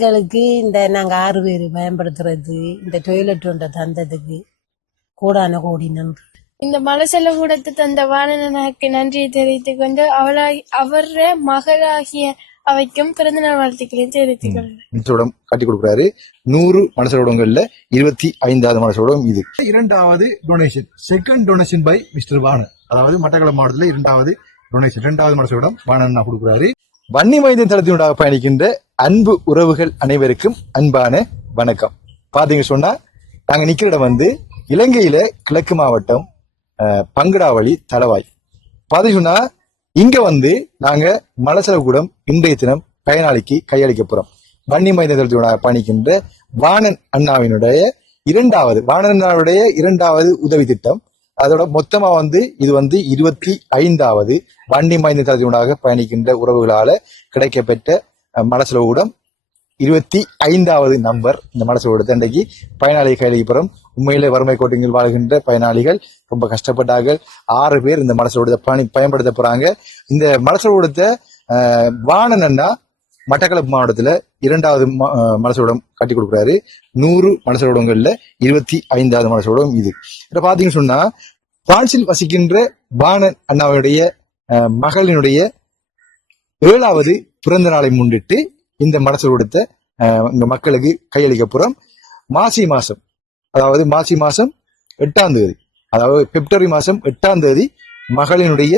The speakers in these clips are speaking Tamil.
எங்களுக்கு இந்த நாங்க ஆறு பேர் பயன்படுத்துறது இந்த டொய்லெட் ஒன்றை தந்ததுக்கு கோடான கோடி நன்றி. இந்த மலசல கூடத்து தந்த வாணனனுக்கு நன்றியை தெரிவித்துக் கொண்டு அவளாய் அவர மகளாகிய அவைக்கும் பிறந்தநாள் வாழ்த்துக்களை தெரிவித்துக் கொள்கிறேன். கட்டி கொடுக்குறாரு. நூறு மனசோடங்கள்ல இருபத்தி ஐந்தாவது மனசோடம் இது. இரண்டாவது donation second donation by mister Vanan. அதாவது மட்டக்களப்பு மாவட்டத்தில் இரண்டாவது டொனேஷன் இரண்டாவது மனசோடம் வாணன் நான் கொடுக்குறாரு. வன்னி மைந்தன் தளத்தினூடாக பயணிக்கின்ற அன்பு உறவுகள் அனைவருக்கும் அன்பான வணக்கம். பாத்தீங்க சொன்னா நாங்க நிக்கிற இடம் வந்து இலங்கையில கிழக்கு மாவட்டம் பங்குடாவளி பங்கடாவளி தளவாய் பாத்தீங்க சொன்னா இங்க வந்து நாங்க மலசலகூடம் இன்றைய தினம் பயனாளிக்கு கையளிக்க போறோம். வன்னி மைந்தன் தளத்தினூடாக பயணிக்கின்ற வாணன் அண்ணாவினுடைய இரண்டாவது வாணன் அண்ணாவுடைய இரண்டாவது உதவி திட்டம் அதோட மொத்தமா வந்து இது வந்து இருபத்தி ஐந்தாவது வண்டி மைந்த தளத்தினூடாக பயணிக்கின்ற உறவுகளால கிடைக்கப்பெற்ற அஹ், மலசலகூடம் இருபத்தி ஐந்தாவது நம்பர் இந்த மலசலகூடத்தை அன்றைக்கு பயனாளி கையளிக்கப்புறம் உண்மையிலே வறுமை கோட்டையில் வாழ்கின்ற பயனாளிகள் ரொம்ப கஷ்டப்பட்டார்கள். ஆறு பேர் இந்த மலசலகூடத்தை பயணி பயன்படுத்த போறாங்க. இந்த மலசலகூடத்தை அஹ், வானனன்னா மட்டக்களப்பு மாவட்டத்துல இரண்டாவது ம- கட்டி கொடுக்குறாரு. நூறு மலசலகூடங்கள்ல இருபத்தி ஐந்தாவது மலசலகூடம் இது. இதை பாத்தீங்கன்னு சொன்னா பிரான்சில் வசிக்கின்ற பானன் அண்ணாவுடைய மகளினுடைய ஏழாவது பிறந்த நாளை முன்னிட்டு இந்த மலசலகூடத்தை இந்த மக்களுக்கு கையளிக்க போறோம். மாசி மாசம் அதாவது மாசி மாசம் எட்டாம் தேதி அதாவது பிப்ரவரி மாசம் எட்டாம் தேதி மகளினுடைய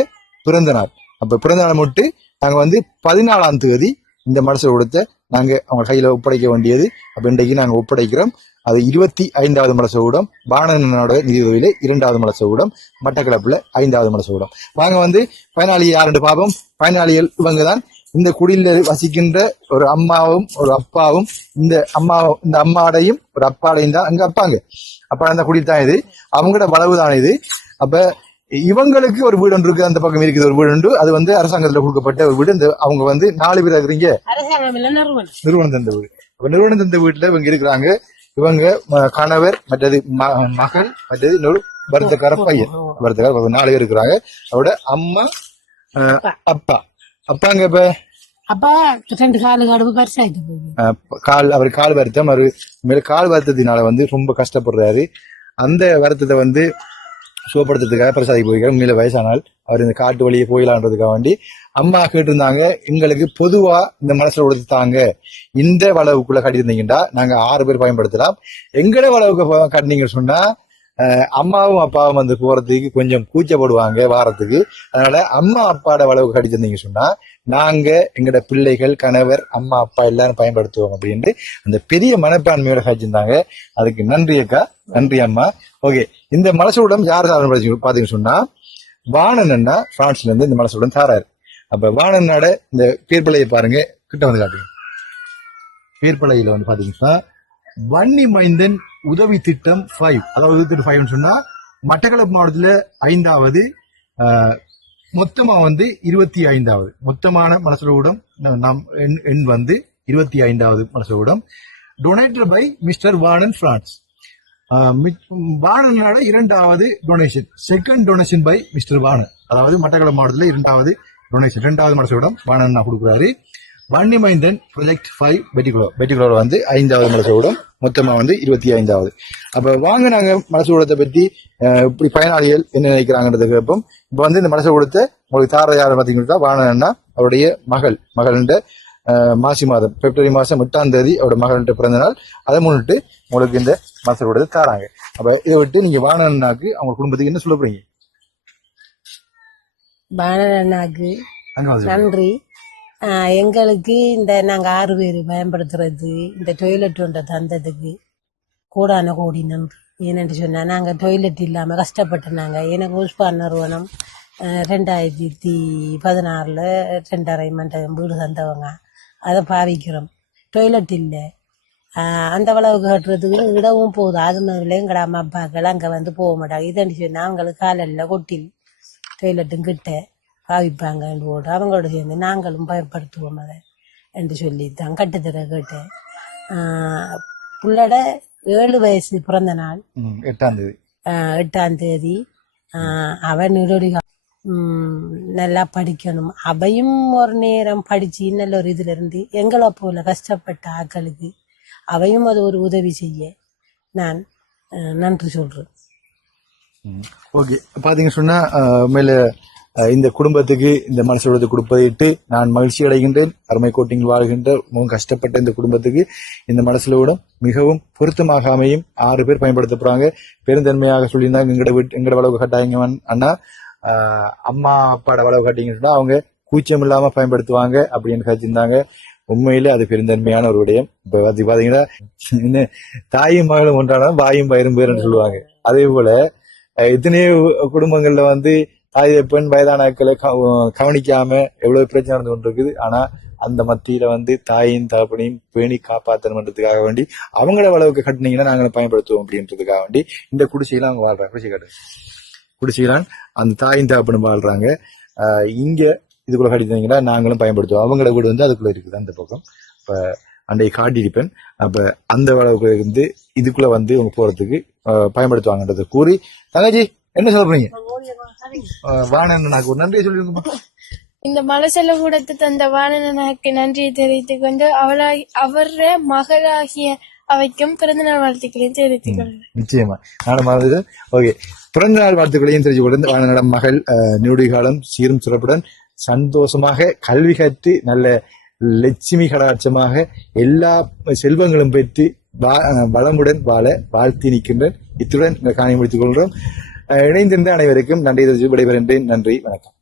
பிறந்த நாள். அப்ப பிறந்த நாள் முட்டு நாங்க வந்து பதினாலாம் தேதி இந்த மலசு கொடுத்த நாங்கள் அவங்க கையில் ஒப்படைக்க வேண்டியது. அப்போ இன்றைக்கு நாங்கள் ஒப்படைக்கிறோம். அது இருபத்தி ஐந்தாவது மலசகூடம் பாணனோட நிதியுதவியில இரண்டாவது மலசகூடம் மட்டக்களப்புல ஐந்தாவது மலசகூடம் வாங்க வந்து பயனாளி யாருன்னு பாப்போம் பயனாளிகள் இவங்க தான் இந்த குடியில வசிக்கின்ற ஒரு அம்மாவும் ஒரு அப்பாவும் இந்த அம்மா இந்த அம்மாடையும் ஒரு அப்பாடையும் தான் அங்க அப்பாங்க. அப்பா அந்த குடி தான் இது. அவங்களோட வளவு தான் இது. அப்ப இவங்களுக்கு ஒரு வீடு ஒன்று இருக்கு அந்த பக்கம் இருக்குது ஒரு வீடு உண்டு. அது வந்து அரசாங்கத்துல கொடுக்கப்பட்ட ஒரு வீடு. இந்த அவங்க வந்து நாலு பேர் இருக்கிறீங்க. நிறுவனம். தந்த வீடு. நிறுவனம் தந்த வீட்டுல இவங்க இருக்கிறாங்க. இவங்க கணவர் மற்றது ம- மகள் மற்றது இன்னொரு பரத்தக்கார பையன். பரத்தக்கார பையன். நாலு பேர் இருக்கிறாங்க. அவரோட அம்மா அப்பா. அப்பாங்க இப்ப காலு அவர் கால் வருத்தம். அவர் மேல கால் வருத்தத்தினால வந்து ரொம்ப கஷ்டப்படுறாரு. அந்த வருத்தத்தை வந்து சுகப்படுத்துறதுக்காக பிரசாதிக்கு போயிருக்காரு. உண்மையில வயசானால் அவர் இந்த காட்டு வழியை போயிடலான்றதுக்காக வேண்டி அம்மா கேட்டிருந்தாங்க எங்களுக்கு பொதுவா இந்த மனசுல உடுத்து தாங்க. இந்த வளவுக்குள்ள கட்டியிருந்தீங்கன்னா நாங்க ஆறு பேர் பயன்படுத்தலாம். எங்கட வளவுக்கு கட்டினீங்கன்னு சொன்னா அம்மாவும் அப்பாவும் வந்து போறதுக்கு கொஞ்சம் கூச்சப்படுவாங்க வாரத்துக்கு. அதனால அம்மா அப்பாட வளவு கடிச்சிருந்தீங்க சொன்னா நாங்க எங்கட பிள்ளைகள் கணவர் அம்மா அப்பா எல்லாரும் பயன்படுத்துவோம் அப்படின்ட்டு அந்த பெரிய மனப்பான்மையோட கழிச்சிருந்தாங்க அதுக்கு நன்றி அக்கா. நன்றி அம்மா. ஓகே. இந்த மலசூடம் யார் சாதனை பாத்தீங்கன்னு சொன்னா வாணன் பிரான்ஸ்ல இருந்து இந்த மலசூடம் சாராரு அப்ப வாணனோட இந்த பேர்பலையை பாருங்க. கிட்ட வந்து காட்டுங்க. பேர்பலையில வந்து பாத்தீங்கன்னா வன்னி மைந்தன் உதவி திட்டம் ஃபைவ் அதாவது உதவி திட்டம் ஃபைவ்னு சொன்னா மட்டக்களப்பு மாவட்டத்துல ஐந்தாவது மொத்தமா வந்து இருபத்தி ஐந்தாவது. மொத்தமான மனசுலூடம் நம் எண் எண் வந்து இருபத்தி ஐந்தாவது மனசுலூடம் donated by mister Warden France வார்டனோட இரண்டாவது donation second donation by mister Vanan அதாவது மட்டக்களப்பு மாவட்டத்தில் இரண்டாவது டொனேஷன் இரண்டாவது மனசோடம் ஊடம் நான் கொடுக்குறாரு. வன்னி மைந்தன் ப்ரொஜெக்ட் ஃபைவ் பெட்டிகுலோ பெட்டிகுலோல வந்து ஐந்தாவது மனசோடம் மொத்தமா வந்து இருபத்தி ஐந்தாவது. அப்ப வாங்க நாங்க மனசோடத்தை பத்தி ஆஹ் இப்படி பயனாளிகள் என்ன நினைக்கிறாங்கன்றத கேட்போம். இப்ப வந்து இந்த மனசோடத்தை உங்களுக்கு தார யார் பார்த்தீங்கன்னா வாணன்னா அவருடைய மகள். மகள்ன்ற மாசி மாதம் பிப்ரவரி மாசம் எட்டாம் தேதி அவரோட மகள்கிட்ட பிறந்த நாள் அதை முன்னிட்டு உங்களுக்கு இந்த மனசோடத்தை தாராங்க. அப்ப இதை விட்டு நீங்க வாணன்னாக்கு அவங்க குடும்பத்துக்கு என்ன சொல்ல வந்து நன்றி. எங்களுக்கு இந்த நாங்கள் ஆறு பேர் பயன்படுத்துறது இந்த டொய்லெட் ஒன்றை தந்ததுக்கு கூடான கோடி நன்றி. ஏன்னு சொன்னால் நாங்கள் டொய்லெட் கஷ்டப்பட்டோம் நாங்கள் எனக்கு உஸ்பா நிறுவனம் ரெண்டாயிரத்தி பதினாறில் ரெண்டரை மண்டபம் வீடு தந்தவங்க. அதை பாவிக்கிறோம். டொய்லெட் இல்லை. அந்த அளவு கட்டுறதுக்கு இடவும் போகுது அது முதல்ல எங்கட அம்மா அப்பாக்கள் அங்கே வந்து போக மாட்டாங்க. இதுன்னு சொன்னால் அவங்களுக்கு காலையில் கொட்டில் டொய்லெட்டும் கிட்ட பாவிப்பாங்க போட்டு அவங்களோட சேர்ந்து நாங்களும் பயன்படுத்துவோம் அதை என்று சொல்லி தான் கட்டுத்தர கேட்டேன். புள்ளோட ஏழு வயசு பிறந்த நாள். எட்டாம் தேதி. எட்டாம் தேதி. அவன் நிரோடி நல்லா படிக்கணும். அவையும் ஒரு நேரம் படிச்சு நல்ல ஒரு இதுல இருந்து எங்களை போல கஷ்டப்பட்ட ஆக்களுக்கு அவையும் அது ஒரு உதவி செய்ய நான் நன்றி சொல்றேன். ஓகே. பாத்தீங்க சொன்னா மேல இந்த குடும்பத்துக்கு இந்த மனசோட கொடுப்பதிட்டு நான் மகிழ்ச்சி அடைகின்றேன் அருமை கோட்டிங்கில் வாழ்கின்ற மிகவும் கஷ்டப்பட்ட இந்த குடும்பத்துக்கு இந்த மனசுலோடும் மிகவும் பொருத்தமாக அமையும் ஆறு பேர் பயன்படுத்த போறாங்க. பெருந்தன்மையாக சொல்லியிருந்தாங்க எங்கட வீட்டு எங்கட வளவு கட்டாயங்க அண்ணா அம்மா அப்பாட வளவு கட்டிங்கன்னு சொன்னா அவங்க கூச்சம் இல்லாம பயன்படுத்துவாங்க அப்படின்னு கழிச்சிருந்தாங்க உண்மையில அது பெருந்தன்மையான ஒரு விடயம். இப்ப அது பாத்தீங்கன்னா தாயும் மகளும் ஒன்றான வாயும் பயிரும் பேருன்னு சொல்லுவாங்க. அதே போல எத்தனையோ குடும்பங்கள்ல வந்து தாய் பெண் வயதானாக்களை கவ- கவனிக்காம எவ்வளவு பிரச்சனை நடந்து கொண்டிருக்குது. ஆனா அந்த மத்தியில வந்து தாயின் தகப்பனையும் பேணி காப்பாற்றணுன்றதுக்காக வேண்டி அவங்கள அளவுக்கு கட்டினீங்கன்னா நாங்களும் பயன்படுத்துவோம் அப்படின்றதுக்காக வேண்டி இந்த குடிசையில அவங்க வாழ்றாங்க. குடிசை காட்டு. குடிசையிலான் அந்த தாயின் தகப்பனும் வாழ்றாங்க. ஆஹ் இங்க இதுக்குள்ள கட்டினீங்கன்னா நாங்களும் பயன்படுத்துவோம். அவங்கள வீடு வந்து அதுக்குள்ள இருக்குது அந்த பக்கம். இப்ப அன்றைய காட்டியிருப்பேன் அப்ப அந்த அளவுக்கு இருந்து இதுக்குள்ள வந்து அவங்க போறதுக்கு பயன்படுத்துவாங்கன்றதை கூறி தங்கச்சி என்ன சொல்றீங்க வாணன் எனக்கு ஒரு நன்றியை சொல்லிருங்க இந்த மலசல கூடத்து தந்த வாணனனுக்கு நன்றியை தெரிவித்துக் கொண்டு அவளாய் அவர மகளாகிய அவைக்கும் பிறந்தநாள் வாழ்த்துக்களை தெரிவித்துக் கொள்கிறேன். நிச்சயமா. நானும் மறந்துட்டு ஓகே. பிறந்த நாள் வாழ்த்துக்களையும் தெரிஞ்சு கொண்டு வாணனிடம் மகள் ஆஹ் நீடுடைய காலம் சீரும் சிறப்புடன் சந்தோஷமாக கல்வி கற்று நல்ல லட்சுமி கடாட்சமாக எல்லா செல்வங்களும் பெற்று வளமுடன் வாழ வாழ்த்தி நிற்கின்றேன். இத்துடன் காணி முடித்துக் கொள்கிறோம். இணைந்திருந்த அனைவருக்கும் நன்றி விடைபெறுகின்றேன். நன்றி வணக்கம்.